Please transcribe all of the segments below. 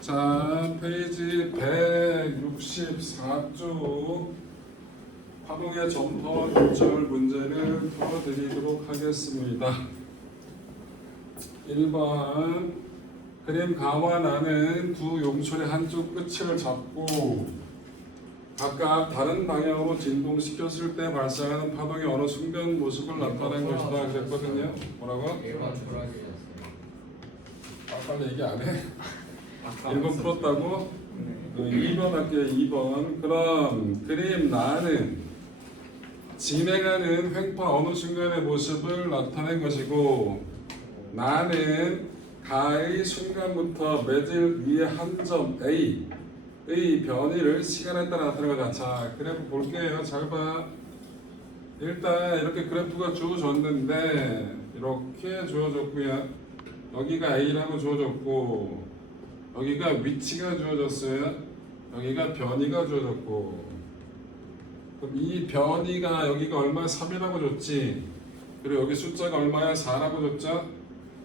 자, 페이지 164쪽 파동의 점퍼 요절 문제를 풀어드리도록 하겠습니다. 1번 그림 가와 나는 두 용철의 한쪽 끝을 잡고 각각 다른 방향으로 진동시켰을 때 발생하는 파동의 어느 순간 모습을 나타낸 것이다 그랬거든요. 뭐라고? 1번 초라지였어요. 빨리 얘기 안 해? 1번 풀었다고? 2번 할게요. 2번. 그럼 그림 나는 진행하는 횡파 어느 순간의 모습을 나타낸 것이고 나는 가의 순간부터 매질 위의 한 점 A의 변이를 시간에 따라 나타낸 거다. 자, 그래프 볼게요. 잘 봐. 일단 이렇게 그래프가 주어졌는데 이렇게 주어졌고요. 여기가 A라고 주어졌고 여기가 위치가 주어졌어요. 여기가 변이가 주어졌고 그럼 이 변이가 여기가 얼마야? 3이라고 줬지. 그리고 여기 숫자가 얼마야? 4라고 줬죠.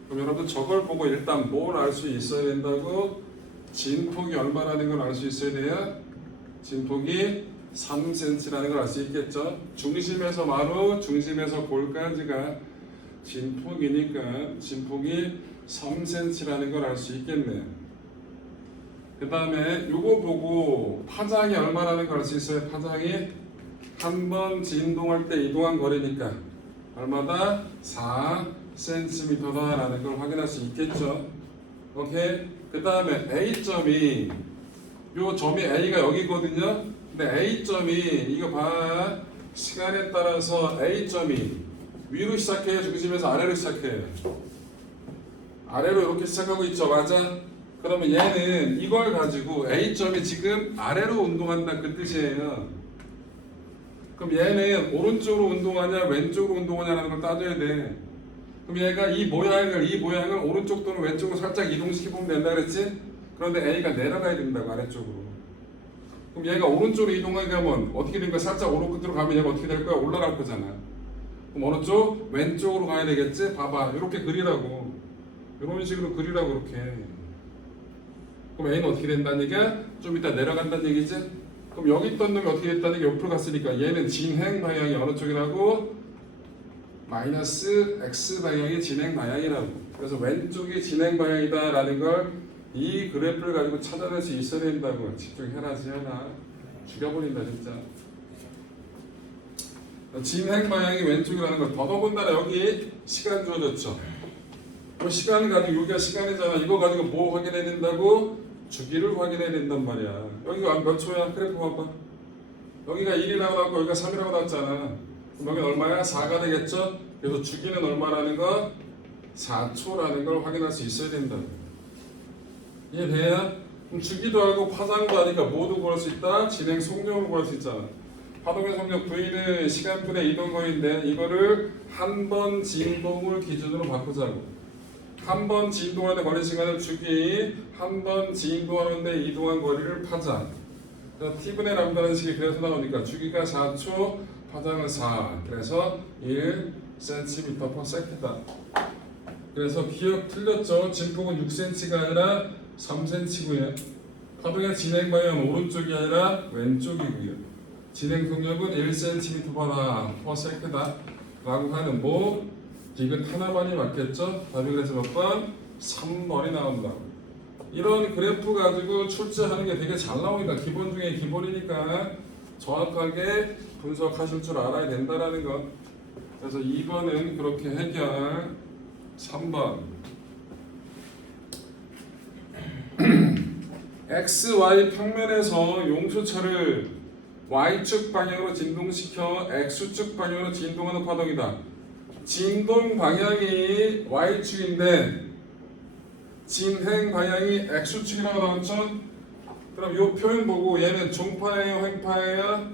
그럼 여러분 저걸 보고 일단 뭘 알 수 있어야 된다고? 진폭이 얼마라는 걸 알 수 있어야 돼요. 진폭이 3cm라는 걸 알 수 있겠죠. 중심에서 마루, 중심에서 골까지가 진폭이니까 진폭이 3cm라는 걸 알 수 있겠네요. 그 다음에 요거 보고 파장이 얼마라는 걸 알 수 있어요. 파장이 한 번 진동할 때 이동한 거리니까 얼마다? 4cm다 라는 걸 확인할 수 있겠죠. 오케이. 그 다음에 A점이 요 점이 A가 여기거든요. 근데 A점이 이거 봐. 시간에 따라서 A점이 위로 시작해요? 중심에서 아래로 시작해요? 아래로 이렇게 시작하고 있죠. 맞아? 그러면 얘는 이걸 가지고 A점이 지금 아래로 운동한다 그 뜻이에요. 그럼 얘는 오른쪽으로 운동하냐 왼쪽으로 운동하냐라는 걸 따져야 돼. 그럼 얘가 이 모양을 오른쪽 또는 왼쪽으로 살짝 이동시켜보면 된다 그랬지? 그런데 A가 내려가야 된다고 아래쪽으로. 그럼 얘가 오른쪽으로 이동하게 하면 어떻게 된 거야? 살짝 오른 끝으로 가면 얘가 어떻게 될 거야? 올라갈 거잖아. 그럼 어느 쪽? 왼쪽으로 가야 되겠지? 봐봐. 이렇게 그리라고. 이런 식으로 그리라고 이렇게. 그럼 A는 어떻게 된다는 얘기야? 좀 이따 내려간다는 얘기지? 그럼 여기 있던 놈이 어떻게 됐다는 게 옆으로 갔으니까 얘는 진행 방향이 어느 쪽이라고? 마이너스 X 방향이 진행 방향이라고. 그래서 왼쪽이 진행 방향이다 라는 걸 이 그래프를 가지고 찾아낼 수 있어야 된다고. 집중해라 지현아. 죽여버린다 진짜. 진행 방향이 왼쪽이라는 걸 더더군다나 여기 시간 주어졌죠. 그 시간을 가지고 여기가 시간이잖아. 이거 가지고 뭐 확인해야 된다고? 주기를 확인해야 된단 말이야. 여기가 몇 초야? 그래프 봐봐. 여기가 1이라고 나왔고 여기가 3이라고 나왔잖아. 그럼 여기는 얼마야? 4가 되겠죠? 그래서 주기는 얼마라는 거? 4초라는 걸 확인할 수 있어야 된다. 이해돼요? 그럼 주기도 알고 파장도 아니까 모두 구할 수 있다? 진행 속력을 구할 수 있잖아. 파동의 속력 V는 시간분의 이동거리인데 이거를 한 번 진동을 기준으로 바꾸자고. 한 번 진동하는 거리 시간을 주기, 한 번 진동하는데 이동한 거리를 파장. T분의 람다라는 식이 그래서 나오니까 주기가 4초, 파장은 4. 그래서 1cm/s다. 그래서 기억 틀렸죠? 진폭은 6cm가 아니라 3cm고요. 파동의 진행 방향은 오른쪽이 아니라 왼쪽이고요. 진행 속력은 1cm/s다 라고 하는 뭐 디귿 하나만이 맞겠죠? 답이 그래서 몇 번? 3번이 나온다고. 이런 그래프 가지고 출제하는 게 되게 잘 나오니까 기본 중에 기본이니까 정확하게 분석하실 줄 알아야 된다라는 것. 그래서 2번은 그렇게 해결. 3번 XY 평면에서 용수철을 Y축 방향으로 진동시켜 X축 방향으로 진동하는 파동이다. 진동 방향이 Y축인데 진행 방향이 X축이라고 나왔죠? 그럼 이 표현 보고 얘는 종파예요? 횡파예요?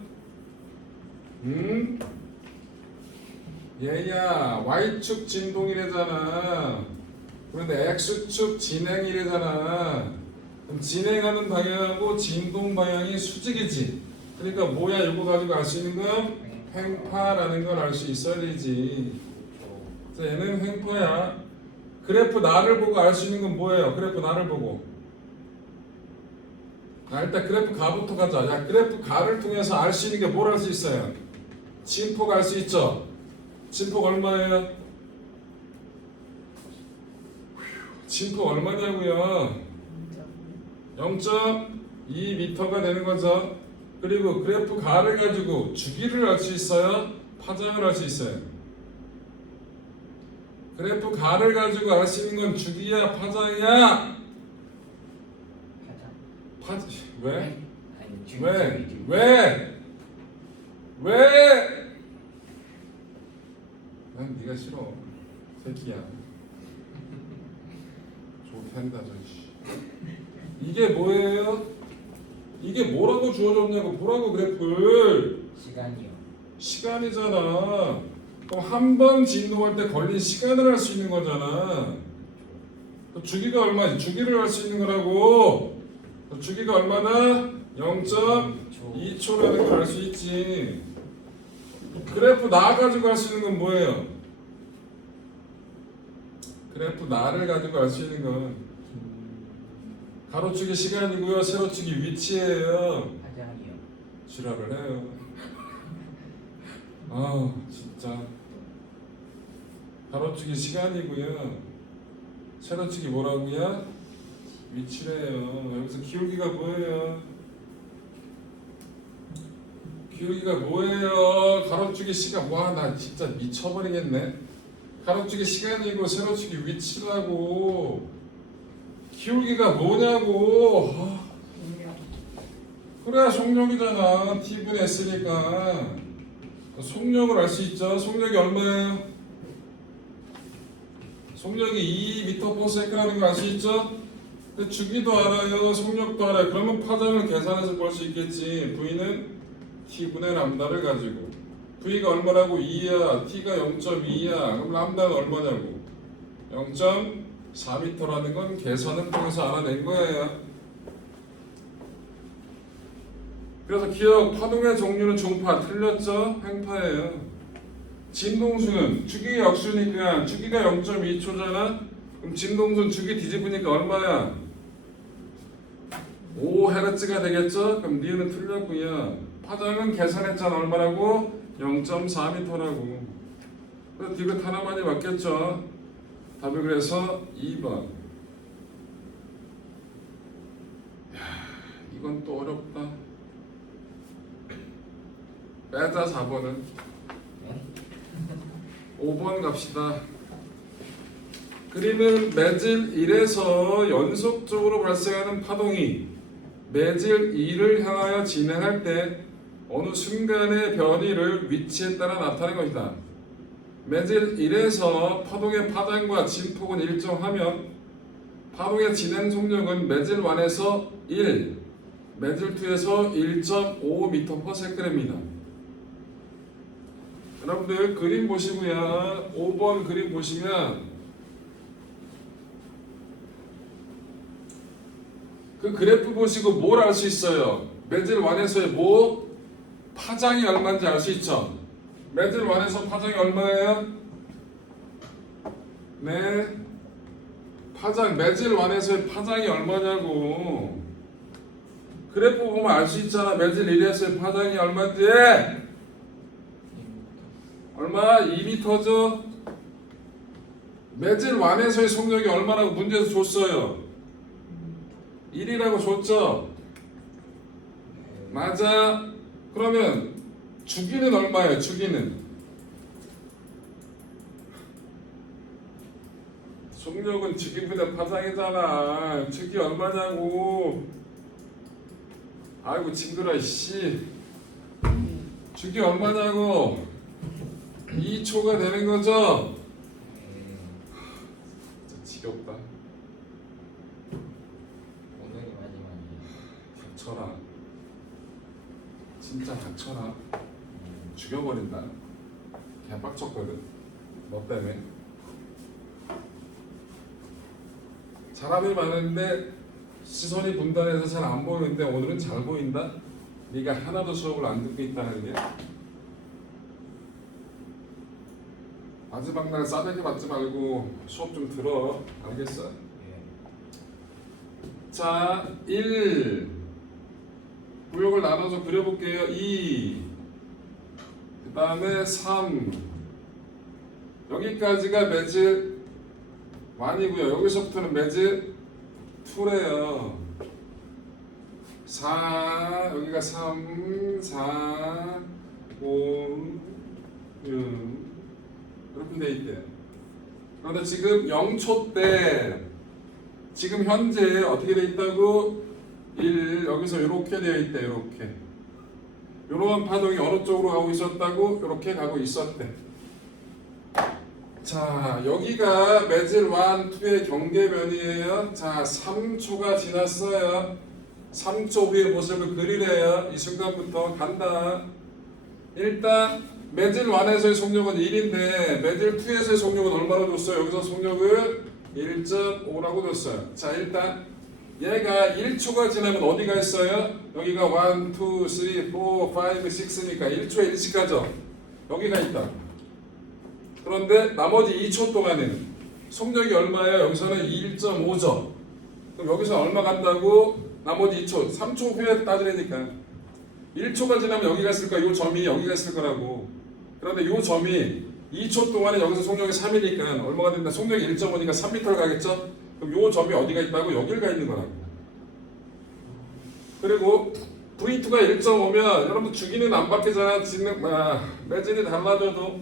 얘야 Y축 진동이래잖아. 그런데 X축 진행이래잖아. 그럼 진행하는 방향하고 진동 방향이 수직이지. 그러니까 뭐야 이거 가지고 알 수 있는 건 횡파라는 걸 알 수 있어야 되지. 그래서 얘는 횡파야. 그래프 나를 보고 알 수 있는 건 뭐예요? 그래프 나를 보고 일단 그래프 가부터 가자. 야, 그래프 가를 통해서 알 수 있는 게 뭘 알 수 있어요? 진폭 알 수 있죠? 진폭 얼마예요? 진폭 얼마냐고요? 0.2m가 되는 거죠. 그리고 그래프 가를 가지고 주기를 알 수 있어요? 파장을 알 수 있어요? 그래프 가를 가지고 알 수 있는 건 주기야, 파장이야? 파장. 왜? 아니 주기. 왜? 왜? 난 네가 싫어, 새끼야. 좋텐다 저씨. 이게 뭐예요? 이게 뭐라고 주어졌냐고. 보라고 그래프를. 시간이요. 시간이잖아. 그럼 한 번 진동할 때 걸린 시간을 알 수 있는 거잖아. 그 주기가 얼마지? 주기를 알 수 있는 거라고. 그 주기가 얼마나? 0.2초라는 걸 알 수 있지. 그래프 나 가지고 알 수 있는 건 뭐예요? 그래프 나를 가지고 알 수 있는 건 가로축이 시간이고요, 세로축이 위치예요. 파장이요. 지랄을 해요. 아 진짜. 가로축이 시간이고요, 세로축이 뭐라고요? 위치래요. 여기서 기울기가 뭐예요? 기울기가 뭐예요? 가로축이 시간. 와, 나 진짜 미쳐버리겠네. 가로축이 시간이고 세로축이 위치라고. 기울기가 뭐냐고. 그래야 속력이잖아. T분의 S니까 속력을 알 수 있죠. 속력이 얼마예요? 속력이 2m/s라는 걸 알 수 있죠. 주기도 알아요, 속력도 알아요. 그러면 파장을 계산해서 볼 수 있겠지. V는 T분의 람다를 가지고, V가 얼마라고? 2야, T가 0.2야. 그럼 람다는 얼마냐고? 0.4m라는 건 계산을 통해서 알아낸 거예요. 그래서 기억, 파동의 종류는 중파, 틀렸죠? 횡파예요. 진동수는 주기 역수니까 주기가 0.2초잖아. 그럼 진동수는 주기 뒤집으니까 얼마야? 5Hz가 되겠죠? 그럼 니은 틀렸고요. 파장은 계산했잖아. 얼마라고? 0.4m라고. 그래서 디귿 하나만이 맞겠죠? 답이 그래서 2번. 이건 또 어렵다. 빼자 4번은. 5번 갑시다. 그림은 매질 1에서 연속적으로 발생하는 파동이 매질 2를 향하여 진행할 때 어느 순간의 변이를 위치에 따라 나타낸 것이다. 매질 1에서 파동의 파장과 진폭은 일정하면 파동의 진행 속력은 매질 1에서 1, 매질 2에서 1.5m/s입니다. 여러분들 그림 보시고요. 5번 그림 보시면 그 그래프 보시고 뭘 알 수 있어요? 매질 1에서의 뭐? 파장이 얼마인지 알 수 있죠? 매질 1에서 파장이 얼마예요? 네, 파장, 매질 1에서의 파장이 얼마냐고. 그래프 보면 알 수 있잖아. 매질 1에서의 파장이 얼마인지. 얼마? 2m죠? 매질 1에서의 속력이 얼마라고 문제에서 줬어요? 1이라고 줬죠? 맞아. 그러면 주기는 얼마예요? 주기는 속력은 주기분의 파장이잖아. 주기 얼마냐고. 아이고 징그러 씨. 주기 얼마냐고. 2초가 되는 거죠? 진짜 지겹다. 오늘이 마지막이에요. 닥쳐라. 진짜 닥쳐라. 죽여버린다. 그냥 빡쳤거든. 너 때문에. 사람이 많은데 시선이 분단해서 잘 안 보이는데 오늘은 잘 보인다? 네가 하나도 수업을 안 듣고 있다는 게. 마지막 날 싸대기 맞지 말고 수업 좀 들어. 알겠어? 자, 1 구역을 나눠서 그려볼게요. 2, 그 다음에 3, 여기까지가 매질 1이고요. 여기서부터는 매질 2래요. 4, 여기가 3, 4, 5, 6 이렇게 돼 있대요. 그런데 지금 0초 때 지금 현재 어떻게 돼 있다고? 1, 여기서 이렇게 되어 있대. 이렇게 이러한 파동이 어느 쪽으로 가고 있었다고? 이렇게 가고 있었대. 자, 여기가 매질 1, 2의 경계면이에요. 자, 3초가 지났어요. 3초 후의 모습을 그리래요. 이 순간부터 간다. 일단 매질 1에서의 속력은 1인데 매질 2에서의 속력은 얼마로 줬어요? 여기서 속력을 1.5라고 줬어요. 자, 일단 얘가 1초가 지나면 어디가 있어요? 여기가 1, 2, 3, 4, 5, 6니까 1초에 1씩 가죠. 여기가 있다. 그런데 나머지 2초 동안에는 속력이 얼마예요? 여기서는 1.5죠. 그럼 여기서 얼마 간다고? 나머지 2초, 3초 후에 따지려니까 1초가 지나면 여기가 있을 거야. 이 점이 여기가 있을 거라고. 그런데 이 점이 2초 동안에 여기서 속력이 3이니까 얼마가 된다? 속력이 1.5니까 3m를 가겠죠? 그럼 이 점이 어디가 있다고? 여기를 가 있는 거라고. 그리고 V2가 1.5면 여러분 주기는 안 바뀌잖아. 매질이 달라져도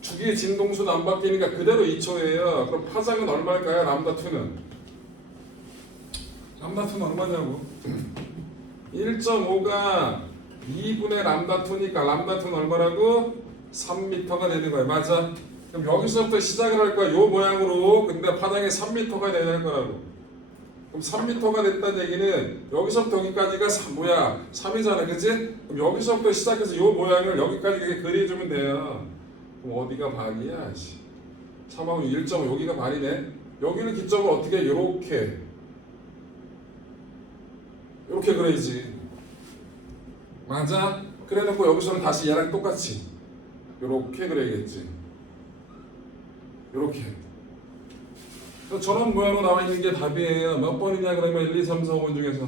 주기 진동수는 안 바뀌니까 그대로 2초예요. 그럼 파장은 얼마일까요? 람다2는? 람다2는 얼마냐고? 1.5가 2분의 람다2니까 람다2는 얼마라고? 3m가 되는 거예요. 맞아? 그럼 여기서부터 시작을 할 거야. 요 모양으로. 근데 파장이 3m가 되는 거라고. 그럼 3m가 됐다는 얘기는 여기서부터 여기까지가 3이잖아. 그치? 그럼 여기서부터 시작해서 요 모양을 여기까지 이렇게 그려주면 돼요. 그럼 어디가 반이야? 3하고 1.5 여기가 반이네. 여기는 기점을 어떻게 요렇게 이렇게 그려야지. 맞아? 그래놓고 여기서는 다시 얘랑 똑같이 이렇게 그려야겠지. 이렇게 저런 모양으로 나와 있는 게 답이에요. 몇 번이냐 그러면 1, 2, 3, 4, 5번 중에서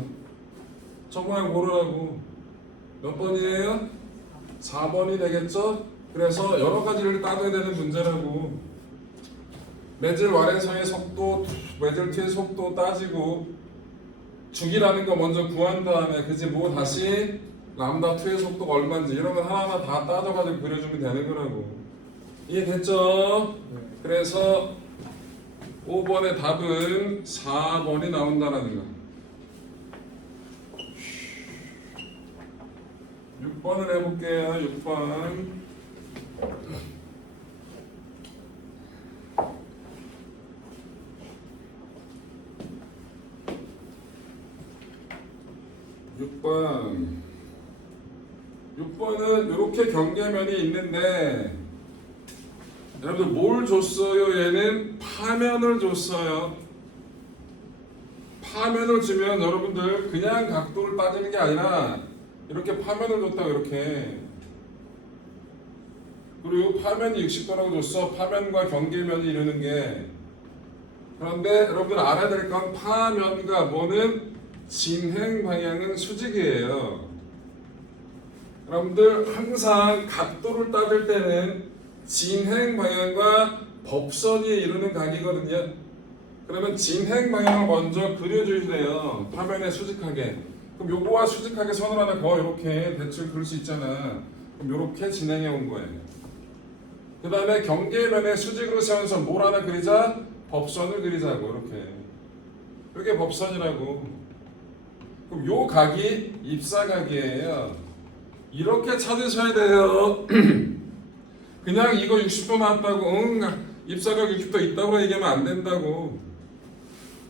저 모양 고르라고. 몇 번이에요? 4번이 되겠죠? 그래서 여러 가지를 따져야 되는 문제라고. 매질 1에서의 속도, 매질 2의 속도 따지고 주기라는 거 먼저 구한 다음에 그지 뭐 다시 람다2의 속도가 얼마인지 이런 거 하나하나 다 따져가지고 그려주면 되는 거라고. 이해됐죠? 그래서 5번의 답은 4번이 나온다는 거. 6번을 해볼게요. 6번. (6번) 은 이렇게 경계면이 있는데 여러분들 뭘 줬어요? 얘는 파면을 줬어요. 파면을 주면 여러분들 그냥 각도를 따지는 게 아니라 이렇게 파면을 줬다고 이렇게. 그리고 파면이 60도라고 줬어. 파면과 경계면이 이루는 게. 그런데 여러분들 알아야 될 건 파면과 뭐는 진행 방향은 수직이에요. 여러분들 항상 각도를 따질 때는 진행 방향과 법선이 이루는 각이거든요. 그러면 진행 방향을 먼저 그려주세요. 화면에 수직하게. 그럼 요거와 수직하게 선을 하나 그어. 이렇게 대충 그릴 수 있잖아. 그럼 요렇게 진행해 온 거예요. 그 다음에 경계면에 수직으로 세운 선 뭘 하나 그리자? 법선을 그리자고. 이렇게. 이게 법선이라고. 그럼 요 각이 입사각이에요. 이렇게 찾으셔야 돼요. 그냥 이거 60도 나왔다고 입사각 60도 있다고 얘기하면 안 된다고.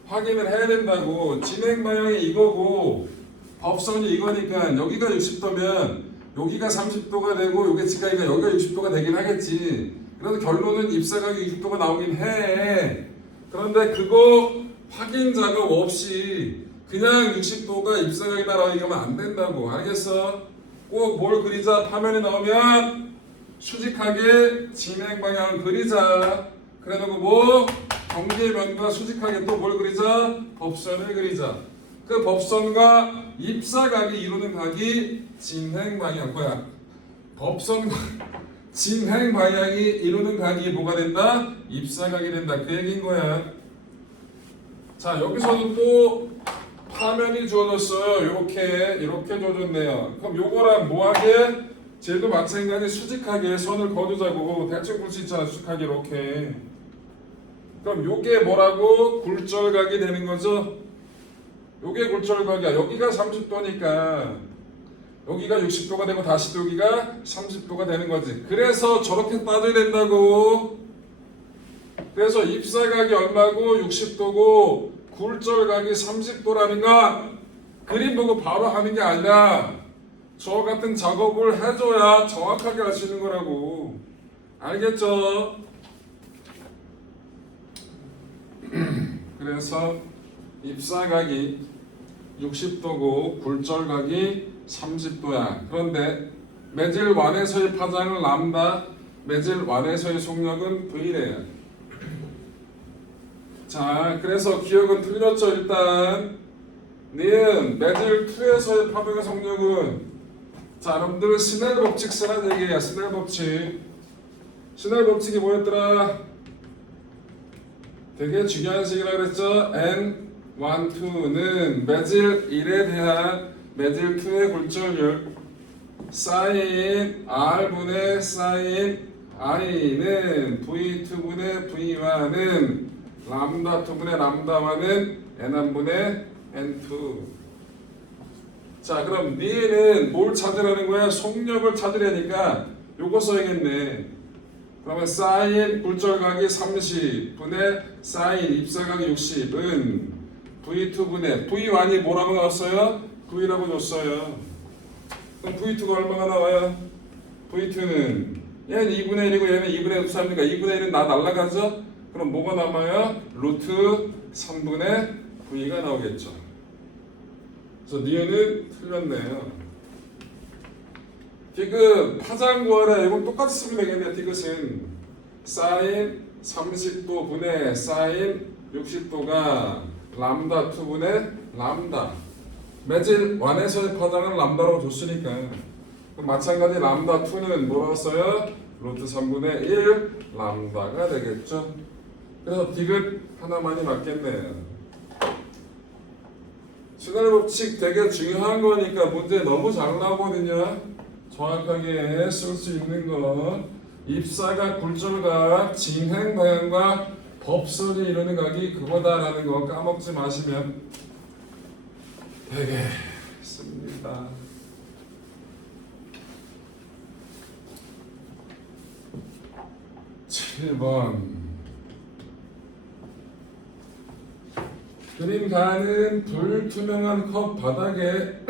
확인을 해야 된다고. 진행 방향이 이거고 법선이 이거니까 여기가 60도면 여기가 30도가 되고 여기 지가니까 여기가 60도가 되긴 하겠지. 그래서 결론은 입사각이 60도가 나오긴 해. 그런데 그거 확인 작업 없이 그냥 60도가 입사각이다라고 얘기하면 안 된다고. 알겠어? 꼭 뭘 그리자. 파면이 나오면 수직하게 진행 방향을 그리자. 그래놓고 뭐 경계면과 수직하게 또 뭘 그리자? 법선을 그리자. 그 법선과 입사각이 이루는 각이 진행 방향과야. 법선과 진행 방향이 이루는 각이 뭐가 된다? 입사각이 된다. 그 얘기인 거야. 자, 여기서도 또 파면이 주어졌어요. 이렇게 주어졌네요. 그럼 요거랑 뭐하게? 쟤도 마찬가지 수직하게 선을 그어주자고. 대충 볼 수 있잖아. 수직하게 이렇게. 그럼 요게 뭐라고? 굴절각이 되는 거죠. 요게 굴절각이야. 여기가 30도니까 여기가 60도가 되고 다시 또 여기가 30도가 되는 거지. 그래서 저렇게 따져야 된다고. 그래서 입사각이 얼마고 60도고 굴절각이 30도라는 건 그림 보고 바로 하는 게 아니라 저 같은 작업을 해줘야 정확하게 알 수 있는 거라고. 알겠죠? 그래서 입사각이 60도고 굴절각이 30도야. 그런데 매질 완에서의 파장은 람다, 매질 완에서의 속력은 V래요. 자, 그래서 기억은 틀렸죠. 일단 니은 매질 2에서의 파동의 속력은, 자, 여러분들 스넬 법칙 쓰라는 얘기야. 스넬 법칙. 스넬 법칙이 뭐였더라? 되게 중요한 식이라 그랬죠. N1, 2는 매질 1에 대한 매질 2의 굴절률 사인 R분의 사인 I는 V2분의 V1은 람다 2분의 람다 1은 N1분의 N2. 자, 그럼 니는 뭘 찾으라는 거야? 속력을 찾으려니까 요거 써야겠네. 그러면 사인 굴절각이 30분의 사인 입사각이 60은 V2분의 V1이 뭐라고 나왔어요? V라고 줬어요. 그럼 V2가 얼마가 나와요? V2는 얘는 2분의 1이고 얘는 2분의 3이니까 2분의 1은 다 날라가죠? 그럼 뭐가 남아요? 루트 3분의 V가 나오겠죠. 그래서 니은은 틀렸네요. 디귿 파장 구하라. 이건 똑같이 쓰면 되겠네. 디귿은 사인 30도 분의 사인 60도가 람다 2분의 람다. 매질 1에서의 파장은 람다라고 줬으니까. 그럼 마찬가지 람다 2는 뭐라고 써요? 루트 3분의 1 람다가 되겠죠. 그래서 디귿 하나만이 맞겠네요. 스넬 법칙 되게 중요한 거니까 문제 너무 잘 나오거든요. 정확하게 쓸 수 있는 거. 입사각, 굴절각, 진행 방향과 법선이 이루는 각이 그거다라는 거 까먹지 마시면 되겠습니다. 7번 그림 가는 불투명한 컵 바닥에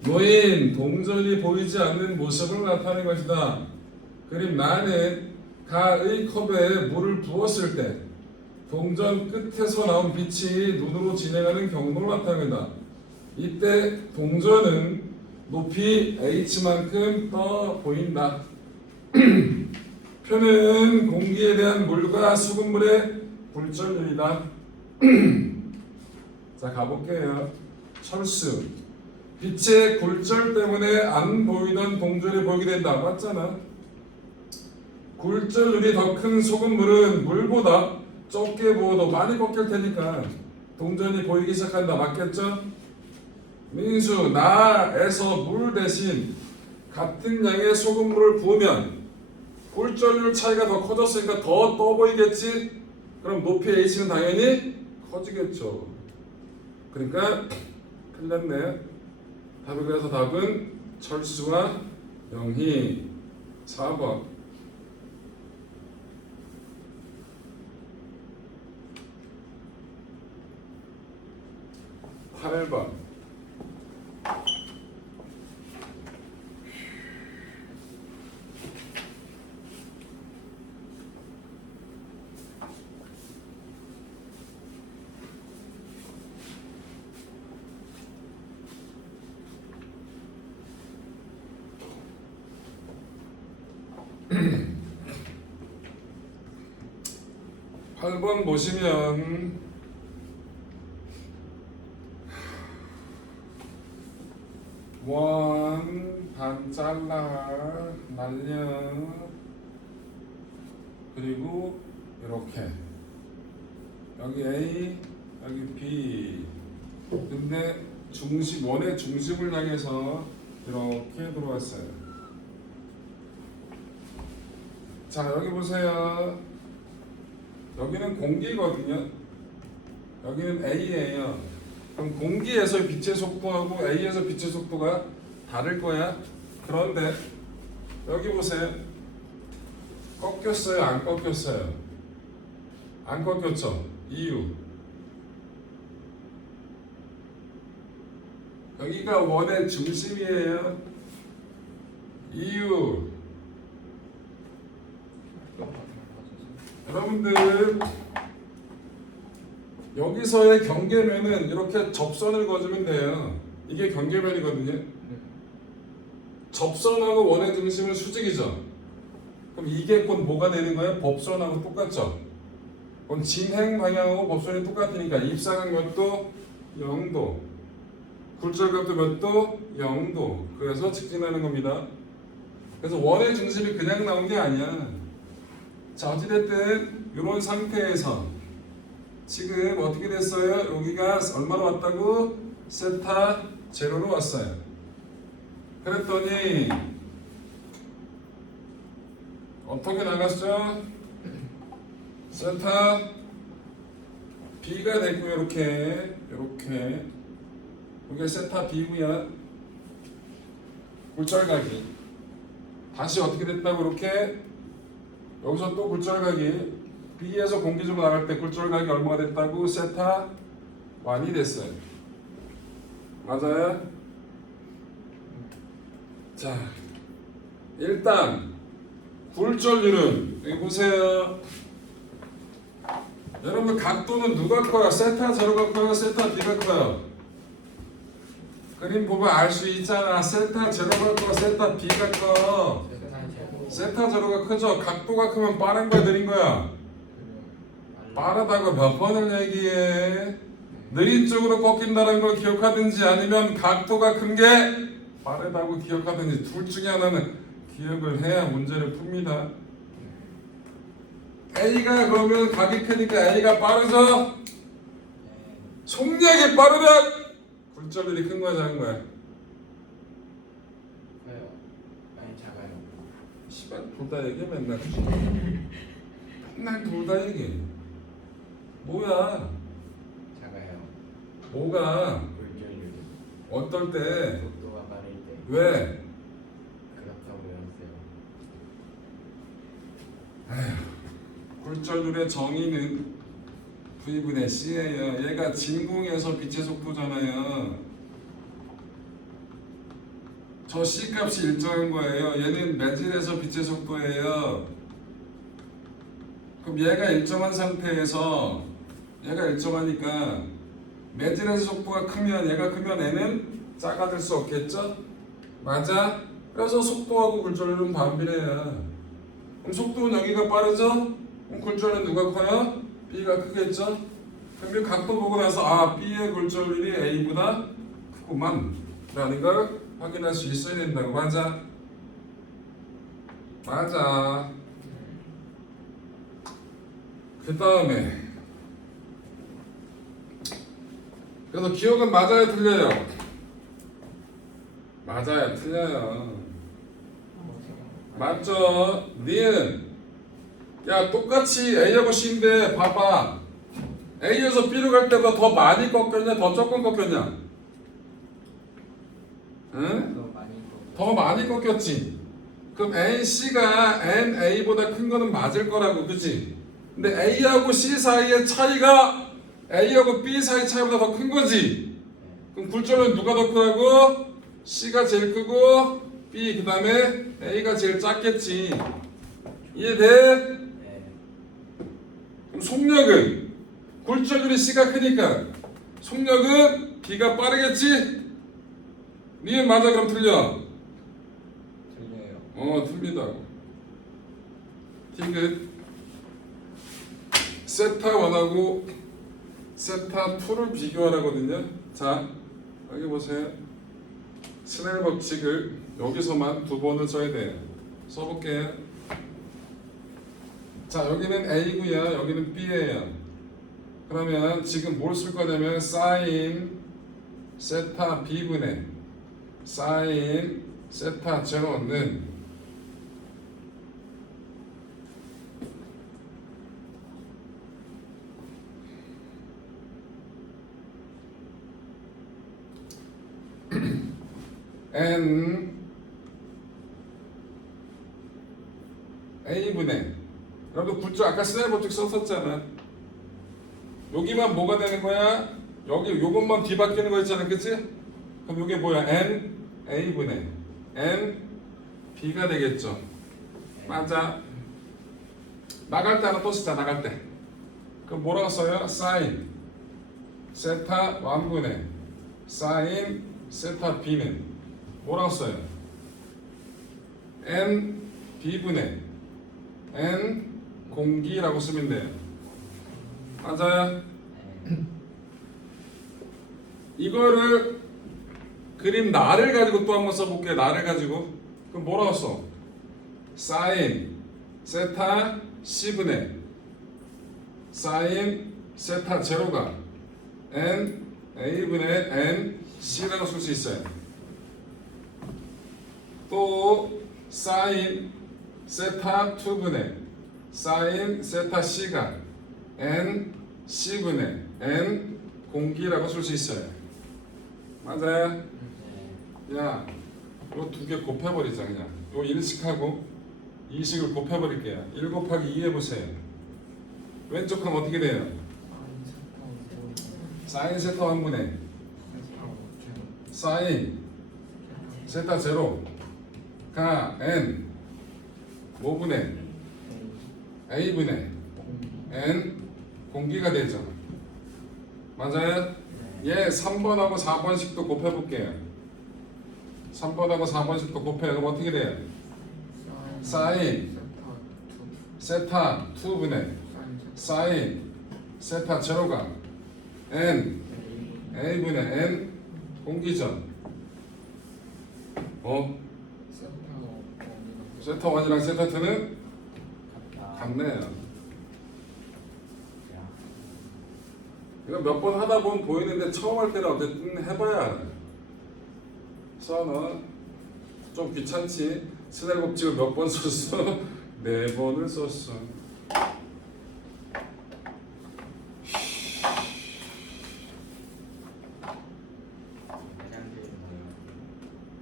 놓인 동전이 보이지 않는 모습을 나타내는 것이다. 그림 나는 가의 컵에 물을 부었을 때 동전 끝에서 나온 빛이 눈으로 진행하는 경로를 나타낸다. 이때 동전은 높이 h만큼 떠 보인다. 표는 공기에 대한 물과 수돗물의 굴절률이다. 자, 가볼게요. 철수. 빛의 굴절 때문에 안 보이던 동전이 보이게 된다. 맞잖아. 굴절률이 더 큰 소금물은 물보다 적게 부어도 많이 벗길 테니까 동전이 보이기 시작한다. 맞겠죠? 민수, 나에서 물 대신 같은 양의 소금물을 부으면 굴절률 차이가 더 커졌으니까 더 떠 보이겠지? 그럼 높이 H는 당연히 커지겠죠. 그러니까 틀렸네. 답이 그래서 답은 철수와 영희. 4번. 8번. (8번) 보시면 원 반 잘라 날려 그리고 이렇게 여기 A 여기 B 근데 중심 원의 중심을 향해서 이렇게 들어왔어요. 자 여기 보세요. 여기는 공기거든요. 여기는 A예요. 그럼 공기에서 빛의 속도하고 A에서 빛의 속도가 다를 거야. 그런데 여기 보세요. 꺾였어요? 안 꺾였어요? 안 꺾였죠? 이유. 여기가 원의 중심이에요. 이유. 여러분들 여기서의 경계면은 이렇게 접선을 거주면 돼요. 이게 경계면이거든요. 접선하고 원의 중심은 수직이죠. 그럼 이게 곧 뭐가 되는 거예요? 법선하고 똑같죠. 그럼 진행 방향하고 법선이 똑같으니까 입사각 몇 도? 0도. 굴절각도 몇 도? 0도. 그래서 직진하는 겁니다. 그래서 원의 중심이 그냥 나온 게 아니야. 자 어찌됐든 이런 상태에서 지금 어떻게 됐어요? 여기가 얼마로 왔다고? 세타 제로로 왔어요. 그랬더니 어떻게 나갔죠? 세타 B가 됐고 이렇게 이게 세타 B고요. 굴절각이 다시 어떻게 됐다고 이렇게 여기서 또 굴절각이 B에서 공기적으로 나갈 때 굴절각이 얼마가 됐다고? 세타 1이 됐어요. 맞아요? 자, 일단 굴절률은 여기 보세요. 여러분 각도는 누가 커요? 세타 제로가 커요? 세타 B가 커요? 그림 보면 알 수 있잖아. 세타 제로가 커? 세타 B가 커? 세타 제로가 크죠? 각도가 크면 빠른 거야 느린 거야? 빠르다고 몇 번을 얘기해. 느린 쪽으로 꺾인다는 걸 기억하든지 아니면 각도가 큰 게 빠르다고 기억하든지 둘 중에 하나는 기억을 해야 문제를 풉니다. A가 그러면 각이 크니까 A가 빠르죠? 속력이 빠르면 굴절률이 큰 거야 작은 거야? 커요. 아니 작아요. 씨발 둘 다 얘기해 맨날. 맨날 둘 다 얘기해. 뭐야? 작아요. 뭐가? 굴절률이. 어떨 때? 속도가 빠를 때. 왜? 그렇다고 외웠어요. 굴절률의 정의는 V분의 C예요. 얘가 진공에서 빛의 속도잖아요. 저 C 값이 일정한 거예요. 얘는 매질에서 빛의 속도예요. 그럼 얘가 일정한 상태에서 얘가 일정하니까 매질에서 속도가 크면 얘가 크면 얘는 작아질 수 없겠죠? 맞아? 그래서 속도하고 굴절률은 반비례야. 그럼 속도는 여기가 빠르죠? 그럼 굴절은 누가 커요? B가 크겠죠? 그럼 이 각도 보고 나서 아 B의 굴절률이 A보다 크구만 라는 걸 확인할 수 있어야 된다고. 맞아? 맞아. 그 다음에 그래서 기억은 맞아요 틀려요? 맞아요 틀려요? 맞죠? 니은 야 똑같이 A하고 C인데 봐봐 A에서 B로 갈 때보다 더 많이 꺾였냐 더 조금 꺾였냐? 응? 더 많이 꺾였지. 그럼 NC가 NA보다 큰 거는 맞을 거라고 그치? 근데 A하고 C 사이의 차이가 A하고 B 사이 차이보다 더 큰 거지. 그럼 굴절은 누가 더 크다고? C가 제일 크고 B 그 다음에 A가 제일 작겠지. 이해돼? 네. 그럼 속력은 굴절률이 C가 크니까 속력은 B가 빠르겠지? 니은 맞아 그럼 틀려? 틀려요. 틀리다고. 티귿 세타 1하고 세타 2를 비교하라거든요. 자 여기 보세요. 스넬 법칙을 여기서만 두 번을 써야 돼요. 써볼게요. 자, 여기는 A고요. 여기는 B예요. 그러면 지금 뭘 쓸 거냐면 사인 세타 B분의 사인 세타 제로는 n a분의 여러분 굴절 아까 스넬 법칙 썼었잖아. 여기만 뭐가 되는 거야? 여기 요것만 뒤바뀌는 거 있잖아, 그치? 그럼 요게 뭐야? n a분의 n b가 되겠죠. 맞아. 나갈 때 하나 또 쓰자. 나갈 때. 그럼 뭐라고 써요? 사인 세타 1분의 사인 세타 b는 뭐라고 써요? n b분의 n 공기라고 쓰면 돼요. 맞아요? 이거를 그림 나를 가지고 또 한번 써볼게요. 나를 가지고. 그럼 뭐라고 써? 사인 세타 c분의 사인 세타 제로가 n a분의 n c라고 쓸 수 있어요. 또 사인 세타 2분의 사인 세타 c가 n c분의 n 공기라고 쓸 수 있어요. 맞아요? 야, 요 두 개 곱해버리자 그냥. 요 1식하고 2식을 곱해버릴게요. 1 곱하기 2 해보세요. 왼쪽 하면 어떻게 돼요? 사인 세타 1분의 사인 세타 제로가 n 뭐분의 a분의 n 공기가 되죠. 맞아요? 얘 3번하고 4번씩도 곱해볼게요. 3번하고 4번씩도 곱해요. 그럼 어떻게 돼요? 사인 세타 2분의 사인 세타 제로가 n a분의 n 공기죠. 세타 1이랑 세타 2는 같네요. 이거 몇 번 하다 보면 보이는데 처음 할 때는 어쨌든 해봐야 알아요. 서너 좀 귀찮지? 스넬 법칙을 몇 번 썼어? 4번을 썼어.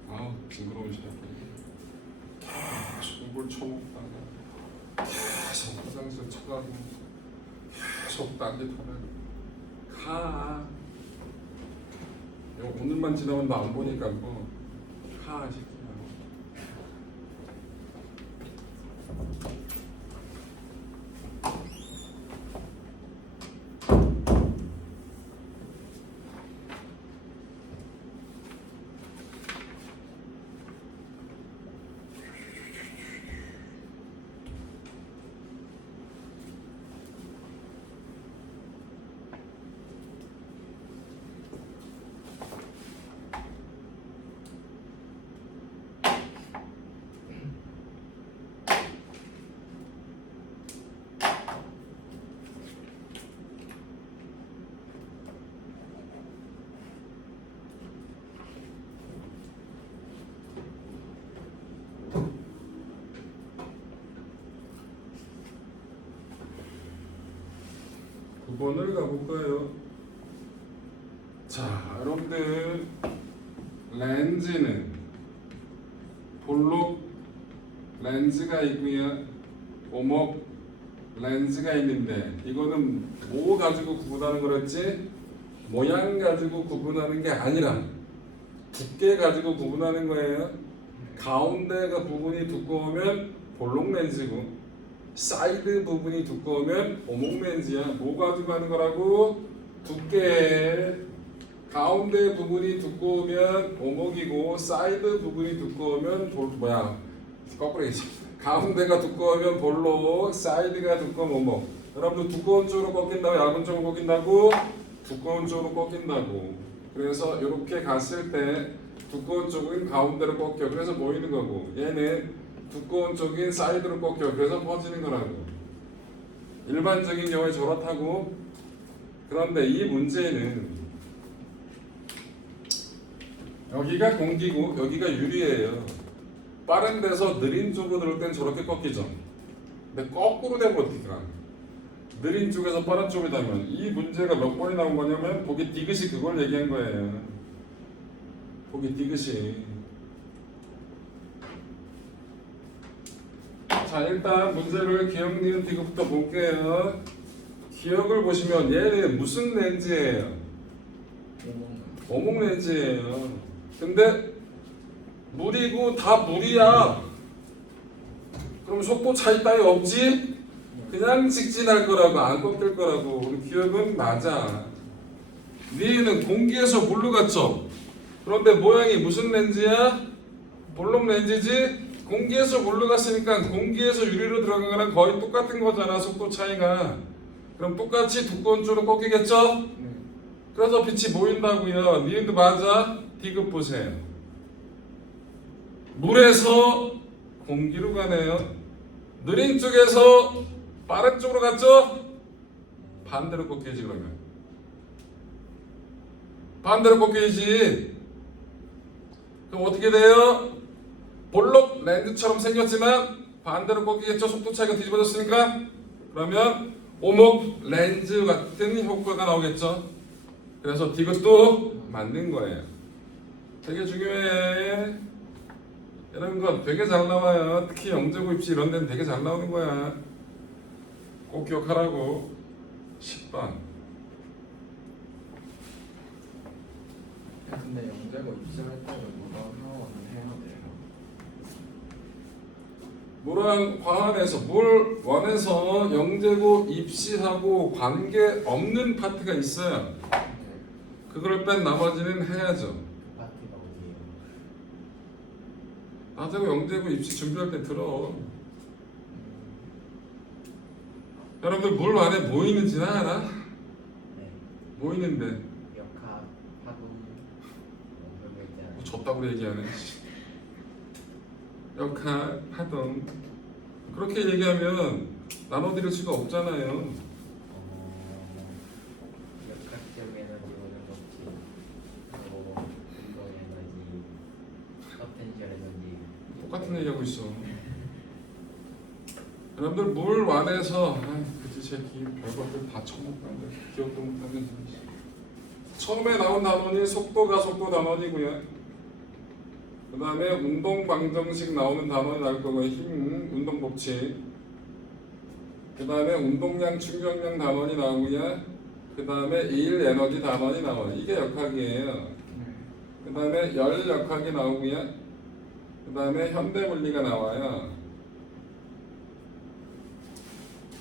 아우 징그러운 시간. 계속 물 쳐먹다가 계속 화장실 쳐가고 계속 딴짓 하다가 가. 요 오늘만 지나면 너 안 보니까 뭐 가 새끼야. 번을 가볼까요? 자, 여러분들 렌즈는 볼록 렌즈가 있고요, 오목 렌즈가 있는데 이거는 뭐 가지고 구분하는 거랬지? 모양 가지고 구분하는 게 아니라 두께 가지고 구분하는 거예요. 가운데가 부분이 두꺼우면 볼록 렌즈고 사이드 부분이 두꺼우면 오목 렌즈야. 뭐 가지고 하는 거라고? 두께. 가운데 부분이 두꺼우면 오목이고 사이드 부분이 두꺼우면 거꾸로 얘기해. 가운데가 두꺼우면 볼록, 사이드가 두꺼우면 오목. 여러분들 두꺼운 쪽으로 꺾인다고 얇은 쪽으로 꺾인다고? 두꺼운 쪽으로 꺾인다고. 그래서 이렇게 갔을 때 두꺼운 쪽은 가운데로 꺾여. 그래서 모이는 거고 얘는 두꺼운 쪽인 사이드로 꺾여. 그래서 퍼지는 거라고. 일반적인 경우에 저렇다고. 그런데 이 문제는 여기가 공기고 여기가 유리예요. 빠른 데서 느린 쪽으로 들을 땐 저렇게 꺾이죠. 근데 거꾸로 되면 어떻게 가? 느린 쪽에서 빠른 쪽으로 가면 이 문제가 몇 번이 나온 거냐면 보기 디귿이 그걸 얘기한 거예요. 보기 디귿이. 자, 일단 문제를 기억, 니은, 디귿부터 볼게요. 기억을 보시면 얘는 무슨 렌즈예요? 오목 렌즈예요. 근데 물이고 다 물이야. 그럼 속도 차이 따위 없지? 그냥 직진할 거라고, 안 꺾일 거라고. 우리 기억은 맞아. 니은 공기에서 물로 갔죠? 그런데 모양이 무슨 렌즈야? 볼록 렌즈지? 공기에서 물로 갔으니까 공기에서 유리로 들어간 거랑 거의 똑같은 거잖아, 속도 차이가. 그럼 똑같이 두꺼운 쪽으로 꺾이겠죠? 그래서 빛이 모인다고요. 니은도 맞아. 디귿 보세요. 물에서 공기로 가네요. 느린 쪽에서 빠른 쪽으로 갔죠? 반대로 꺾여야지. 그러면 반대로 꺾여야지. 그럼 어떻게 돼요? 볼록 렌즈처럼 생겼지만 반대로 꺾이겠죠? 속도 차이가 뒤집어졌으니까. 그러면 오목 렌즈 같은 효과가 나오겠죠? 그래서 디귿도 맞는 거예요. 되게 중요해. 이런 거 되게 잘 나와요. 특히 영재고 입시 이런 데는 되게 잘 나오는 거야. 꼭 기억하라고. 10번. 근데 영재고 입시할 때는 물어는 해야 돼요. 물원 과환에서 물원에서 영재고 입시하고 관계 없는 파트가 있어요. 그걸 뺀 나머지는 해야죠. 그 파티가 어디예요? 나중에 영재고 입시 준비할 때 들어. 여러분들 물 안에 뭐 있는지는 알아? 네. 뭐 있는데? 역학, 파동, 그런 거 있잖아요. 뭐 졌다고 얘기하네. 역할, 하던 그렇게 얘기하면 나눠드릴 수가 없잖아요. 역학적 에너지로는 없지. 그리고 운동 에너지, 포텐셜 에너지. 똑같은 얘기하고 있어. 여러분들 물 안에서 그치 새끼 별것들 다 처먹는데 기억도 못하면서 처음에 나온 단원이 속도가 속도 단원이고요. 그 다음에 운동 방정식 나오는 단원이 나올 거고요. 힘, 운동 법칙. 그 다음에 운동량, 충격량 단원이 나오고요. 그 다음에 일 에너지 단원이 나와요. 이게 역학이에요. 그 다음에 열 역학이 나오고요. 그 다음에 현대 물리가 나와요.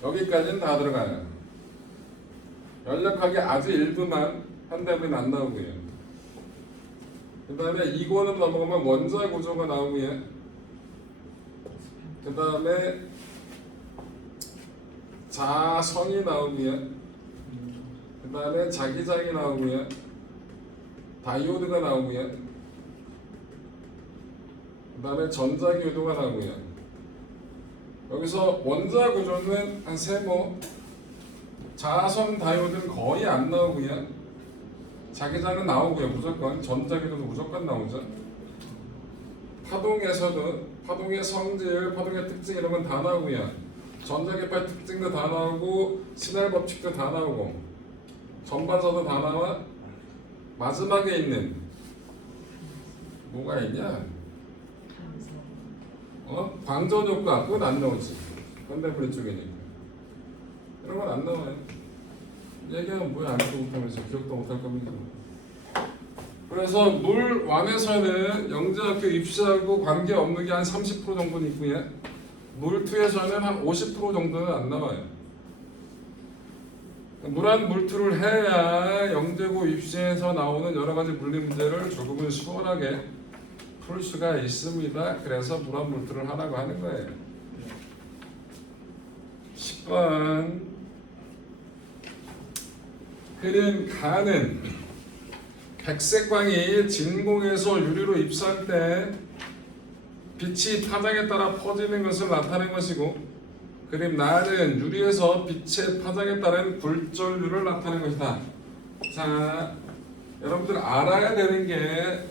여기까지는 다 들어가요. 열 역학이 아주 일부만 현대 물리는 안 나오고요. 그 다음에 이권으로 넘어가면 원자 구조가 나오고요. 그 다음에 자성이 나오고요. 그 다음에 자기장이 나오고요. 다이오드가 나오고요. 그 다음에 전자기호도가 나오고요. 여기서 원자 구조는 한 3모, 자성 다이오드는 거의 안 나오고요. 자기장은 나오고요. 무조건 전자기도도 무조건 나오죠. 파동에서도 파동의 성질, 파동의 특징 이런 건 다 나오고요. 전자기파의 특징도 다 나오고 신할 법칙도 다 나오고 전반서도 다 나와. 마지막에 있는 뭐가 있냐? 광전 효과 그건 안 나오지. 현대물리 쪽이니까 이런 건 안 나와요. 얘기하면 뭐야 아무도 못하면서 기억도 못할 겁니다. 그래서 물 완에서는 영재학교 입시하고 관계 없는 게 한 30% 정도는 있고요. 물투에서는 한 50% 정도는 안 나와요. 물안 물투를 해야 영재고 입시에서 나오는 여러 가지 물리 문제를 조금은 수월하게 풀 수가 있습니다. 그래서 물안 물투를 하라고 하는 거예요. 10번. 흐름 가는 백색 광이 진공에서 유리로 입수할 때 빛이 파장에 따라 퍼지는 것을 나타낸 것이고, 그림 나는 유리에서 빛의 파장에 따른 굴절률을 나타낸 것이다. 자, 여러분들 알아야 되는 게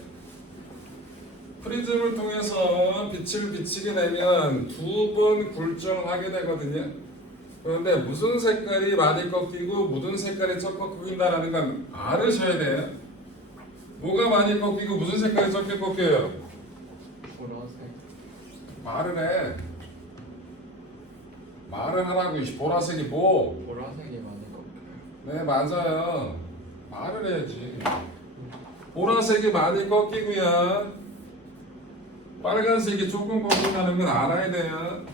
프리즘을 통해서 빛을 비치게 되면 두 번 굴절을 하게 되거든요. 그런데 무슨 색깔이 많이 꺾이고 무슨 색깔이 적게 꺾인다라는 건 알으셔야 돼요. 뭐가 많이 꺾이고 무슨 색깔이 적게 꺾여요? 보라색. 말을 해. 말을 하라고. 이 보라색이 뭐? 보라색이 많이 꺾여요. 네, 맞아요. 말을 해야지. 보라색이 많이 꺾이고요. 빨간색이 조금 꺾인다는 건 알아야 돼요.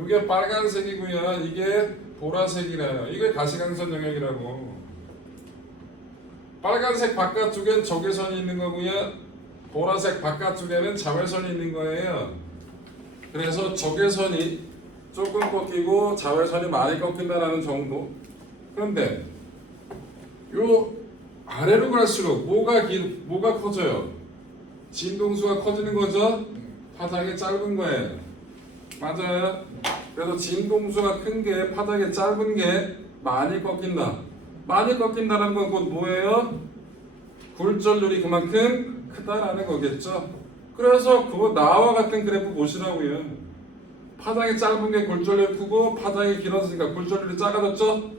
이게 빨간색이고요. 이게 보라색이래요. 이게 가시광선 영역이라고. 빨간색 바깥쪽엔 적외선이 있는 거고요. 보라색 바깥쪽에는 자외선이 있는 거예요. 그래서 적외선이 조금 꺾이고 자외선이 많이 꺾인다라는 정도. 그런데 요 아래로 갈수록 뭐가 커져요? 진동수가 커지는 거죠? 파장이 짧은 거예요. 맞아요. 그래서 진동수가 큰 게 파장이 짧은 게 많이 꺾인다. 많이 꺾인다는 건 곧 뭐예요? 굴절률이 그만큼 크다라는 거겠죠. 그래서 그거 나와 같은 그래프 보시라고요. 파장이 짧은 게 굴절률이 크고 파장이 길어지니까 굴절률이 작아졌죠.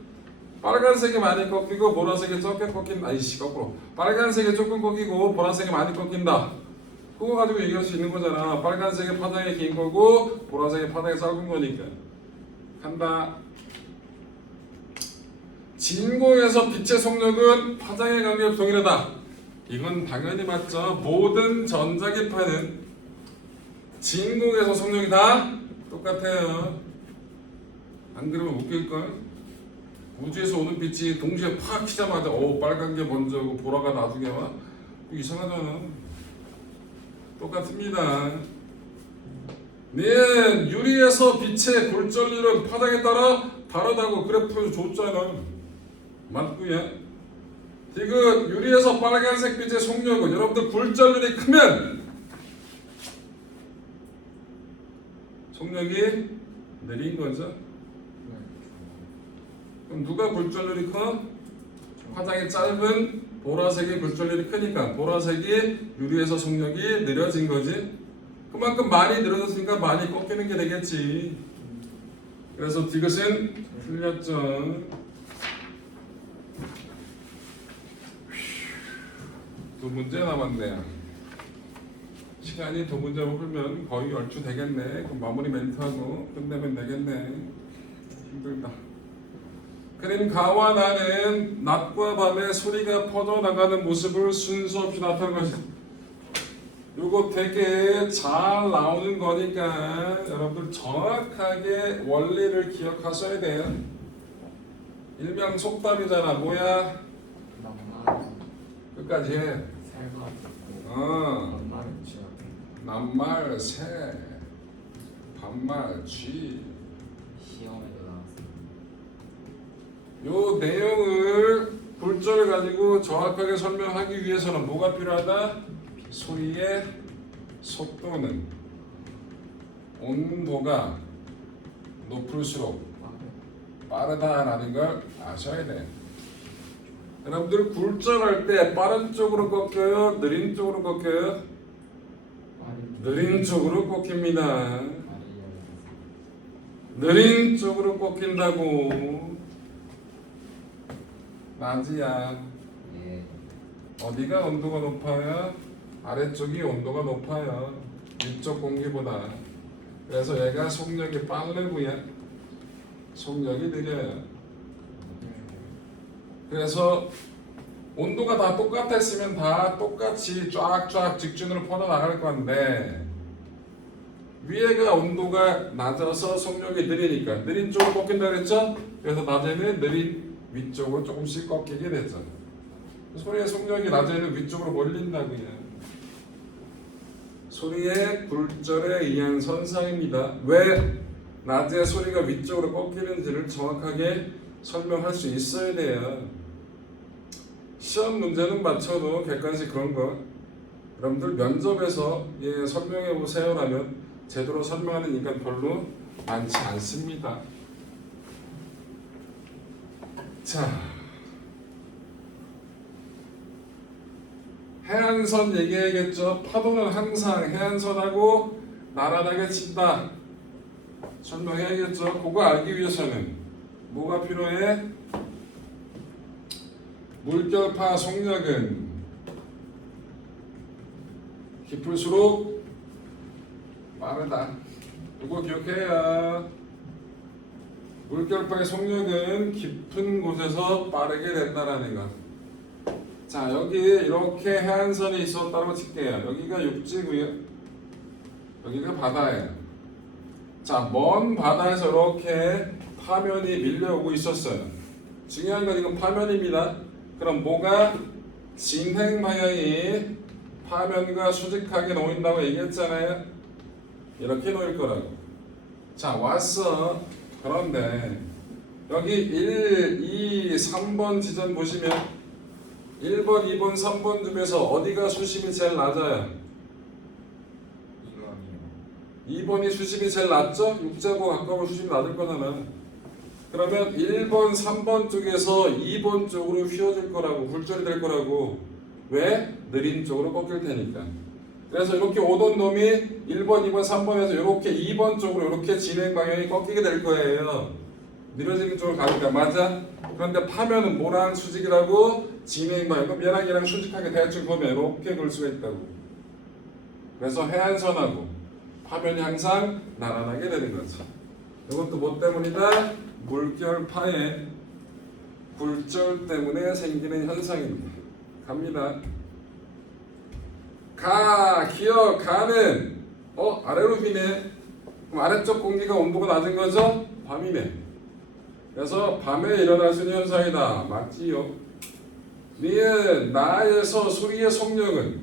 빨간색이 많이 꺾이고 보라색이 적게 꺾인다. 아이씨 거꾸로. 빨간색이 조금 꺾이고 보라색이 많이 꺾인다. 그거 가지고 얘기할 수 있는 거잖아. 빨간색의 파장이 긴 거고 보라색의 파장이 짧은 거니까. 간다. 진공에서 빛의 속력은 파장의 간격 동일하다. 이건 당연히 맞죠. 모든 전자기파는 진공에서 속력이 다 똑같아요. 안 그러면 웃길걸? 우주에서 오는 빛이 동시에 팍 튀자마자 빨간 게 먼저 오고 보라가 나중에 와? 이상하잖아. 똑같습니다. 네, 유리에서 빛의 굴절률은 파장에 따라 다르다고 그래프에서 줬잖아. 맞고요. 디귿 유리에서 빨간색 빛의 속력은 여러분들 굴절률이 크면 속력이 느린 거죠. 그럼 누가 굴절률이 커? 파장이 짧은 보라색이 굴절률이 크니까 보라색이 유리에서 속력이 느려진 거지. 그만큼 많이 늘어졌으니까 많이 꺾이는 게 되겠지. 그래서 디귿은 틀렸죠. 두 문제 남았네요. 시간이 두 문제만 풀면 거의 얼추 되겠네. 그럼 마무리 멘트하고 끝내면 되겠네. 힘들다. 그림 가와 나는 낮과 밤에 소리가 퍼져나가는 모습을 순서 없이 나타낸 것이다. 이거 되게 잘 나오는 거니까 여러분들 정확하게 원리를 기억하셔야 돼요. 일명 속담이잖아. 뭐야? 낱말. 끝까지 해. 새가 있고. 낱말은 쥐. 낱말 새, 반말 쥐. 시험에도 나왔어. 요 내용을 굴절을 가지고 정확하게 설명하기 위해서는 뭐가 필요하다? 소리의 속도는 온도가 높을수록 빠르다라는 걸 아셔야 돼요. 여러분들 굴절할 때 빠른 쪽으로 꺾여요? 느린 쪽으로 꺾여요? 느린 쪽으로 꺾입니다. 느린 쪽으로 꺾인다고. 나지야. 예. 어디가 온도가 높아요? 아래쪽이 온도가 높아요. 위쪽 공기보다. 그래서 얘가 속력이 빠르고요. 속력이 느려요. 그래서 온도가 다 똑같았으면 다 똑같이 쫙쫙 직진으로 퍼져나갈 건데 위에가 온도가 낮아서 속력이 느리니까 느린 쪽으로 꺾인다 그랬죠? 그래서 낮에는 느린 위쪽으로 조금씩 꺾이게 되죠. 소리의 속력이 낮에는 위쪽으로 몰린다고요. 소리의 굴절에 의한 선상입니다. 왜 낮에 소리가 위쪽으로 꺾이는지를 정확하게 설명할 수 있어야 돼요. 시험 문제는 맞춰도 객관식 그런 거 여러분들 면접에서 예, 설명해 보세요라면 제대로 설명하는 인간 별로 많지 않습니다. 자, 해안선 얘기해야겠죠. 파도는 항상 해안선하고 나란하게 친다. 설명해야겠죠. 그거 알기 위해서는 뭐가 필요해? 물결파 속력은 깊을수록 빠르다. 이거 기억해야. 물결파의 속력은 깊은 곳에서 빠르게 된다라는 거. 자, 여기 이렇게 해안선이 있었다고 칠게요. 여기가 육지고요. 여기가 바다예요. 자, 먼 바다에서 이렇게 파면이 밀려오고 있었어요. 중요한 건 이건 파면입니다. 그럼 뭐가 진행 방향이 파면과 수직하게 놓인다고 얘기했잖아요. 이렇게 놓일 거라고. 자, 왔어. 그런데 여기 1, 2, 3번 지점 보시면 1번, 2번, 3번 중에서 어디가 수심이 제일 낮아요? 2번이 수심이 제일 낮죠? 육지하고 가까운 수심이 낮을 거잖아. 그러면 1번, 3번 쪽에서 2번 쪽으로 휘어질 거라고, 굴절이 될 거라고. 왜? 느린 쪽으로 꺾일 테니까. 그래서 이렇게 오던 놈이 1번, 2번, 3번에서 이렇게 2번 쪽으로 이렇게 진행 방향이 꺾이게 될 거예요. 느려지는 쪽으로 가니까. 맞아? 그런데 파면은 뭐랑 수직이라고? 진행 방향. 그럼 얘랑 얘랑 수직하게 대충 보면 이렇게 걸 수가 있다고. 그래서 해안선하고 파면이 항상 나란하게 되는 거죠. 이것도 뭐 때문이다? 물결파의 굴절 때문에 생기는 현상입니다. 갑니다. 기어, 가는 아래로 휘네. 그럼 아래쪽 공기가 온도가 낮은 거죠? 밤이네. 그래서 밤에 일어날 수 있는 현상이다. 맞지요? 니은 나에서 소리의 속력은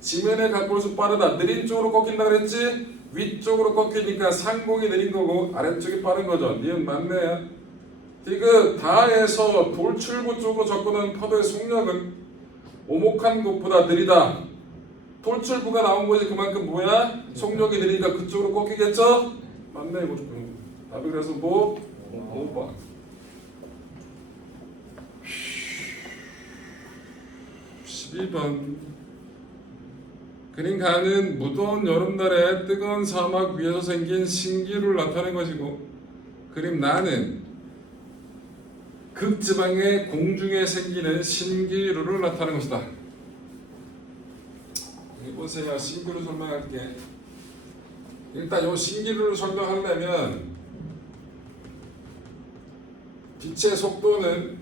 지면에 가까울수록 빠르다. 느린 쪽으로 꺾인다 그랬지? 위쪽으로 꺾이니까 상공이 느린 거고 아래쪽이 빠른 거죠. 니은 맞네요. 디귿 다에서 돌출구 쪽으로 접근하는 파도의 속력은 오목한 곳보다 느리다. 돌출구가 나온 것이 그만큼 뭐야? 속력이 느리니까 그쪽으로 꺾이겠죠? 맞네 이거. 답이 그래서 뭐? 5번. 그림 가는 무더운 여름날에 뜨거운 사막 위에서 생긴 신기루를 나타낸 것이고, 그림 나는 극지방의 공중에 생기는 신기루를 나타낸 것이다. 여기 보세요. 신기루 설명할게. 일단 이 신기루를 설명하려면 빛의 속도는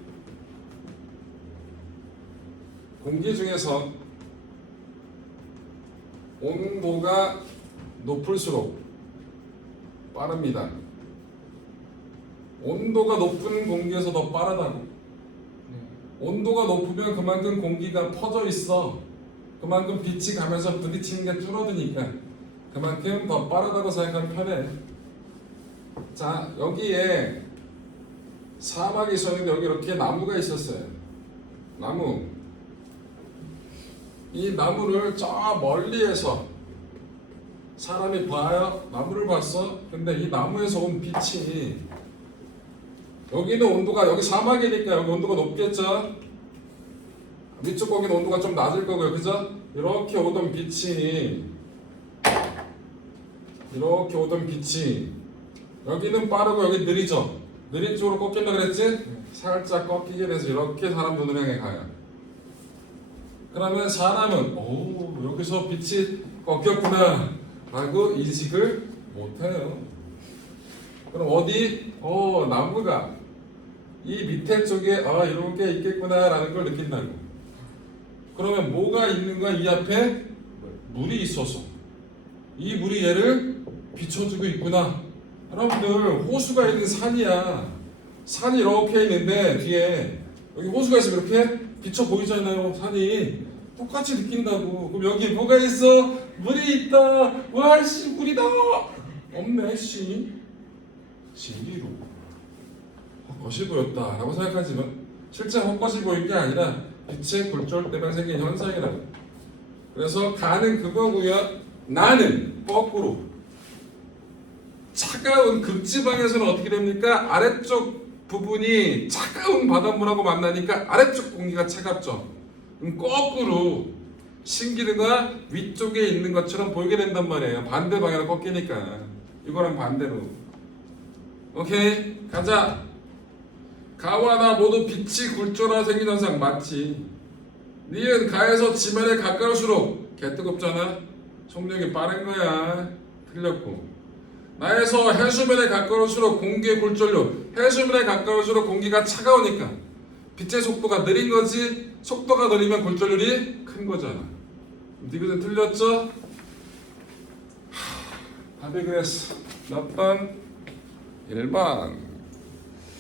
공기 중에서 온도가 높을수록 빠릅니다. 온도가 높은 공기에서 더 빠르다고. 온도가 높으면 그만큼 공기가 퍼져 있어. 그만큼 빛이 가면서 부딪히는 게 줄어드니까 그만큼 더 빠르다고 생각하면 편해. 자, 여기에 사막이 있었는데 여기 이렇게 나무가 있었어요. 나무. 이 나무를 저 멀리에서 사람이 봐요. 나무를 봤어. 근데 이 나무에서 온 빛이, 여기는 온도가, 여기 사막이니까 여기 온도가 높겠죠. 위쪽 거기는 온도가 좀 낮을 거고요. 그죠? 이렇게 오던 빛이 여기는 빠르고 여기 느리죠. 느린 쪽으로 꺾인다 그랬지? 살짝 꺾이게 돼서 이렇게 사람 눈을 향해 가요. 그러면 사람은 여기서 빛이 꺾였구나 라고 인식을 못해요. 그럼 어디? 나무가 이 밑에 쪽에 이런 게 있겠구나 라는 걸 느낀다고. 그러면 뭐가 있는 거야? 이 앞에 물이 있어서 이 물이 얘를 비춰주고 있구나. 여러분들 호수가 있는 산이야. 산이 이렇게 있는데 뒤에 여기 호수가 있으면 이렇게 비쳐 보이잖아요. 산이 똑같이 느낀다고. 그럼 여기 뭐가 있어? 물이 있다. 와 씨 물이다. 없네 씨. 신기루 헛것이 보였다 라고 생각하지만 실제 헛것이 보인 게 아니라 빛의 굴절 때문에 생긴 현상이라고. 그래서 가는 그거고요. 나는 거꾸로. 차가운 극지방에서는 어떻게 됩니까? 아래쪽 부분이 차가운 바닷물하고 만나니까 아래쪽 공기가 차갑죠. 그럼 거꾸로 신기루가 위쪽에 있는 것처럼 보이게 된단 말이에요. 반대 방향으로 꺾이니까. 이거랑 반대로. 오케이, 가자. 가와 나 모두 빛이 굴절하여 생긴 현상 맞지? 니은 가에서 지면에 가까울수록 개 뜨겁잖아. 속력이 빠른 거야. 틀렸고. 나에서 해수면에 가까울수록 공기의 굴절력. 해수면에 가까울수록 공기가 차가우니까 빛의 속도가 느린 거지. 속도가 느리면 굴절률이 큰 거잖아. 니그는 틀렸죠? 답이 그랬어. 몇 번? 1번.